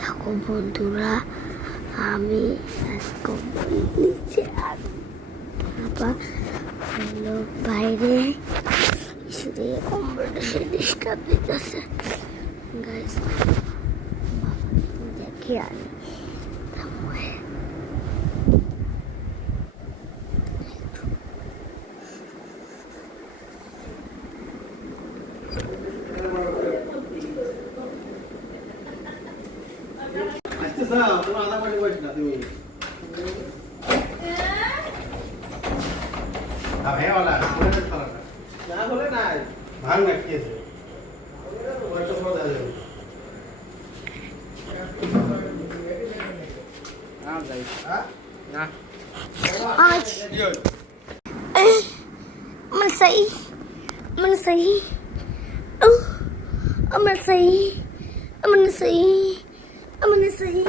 থাকো বন্ধুরা। আমি নিচে আর হলো বাইরে শুধু কম্পিউটার সে ডিস্টার্ব দিতেছে গাইস। দেখে আমি I'm gonna say,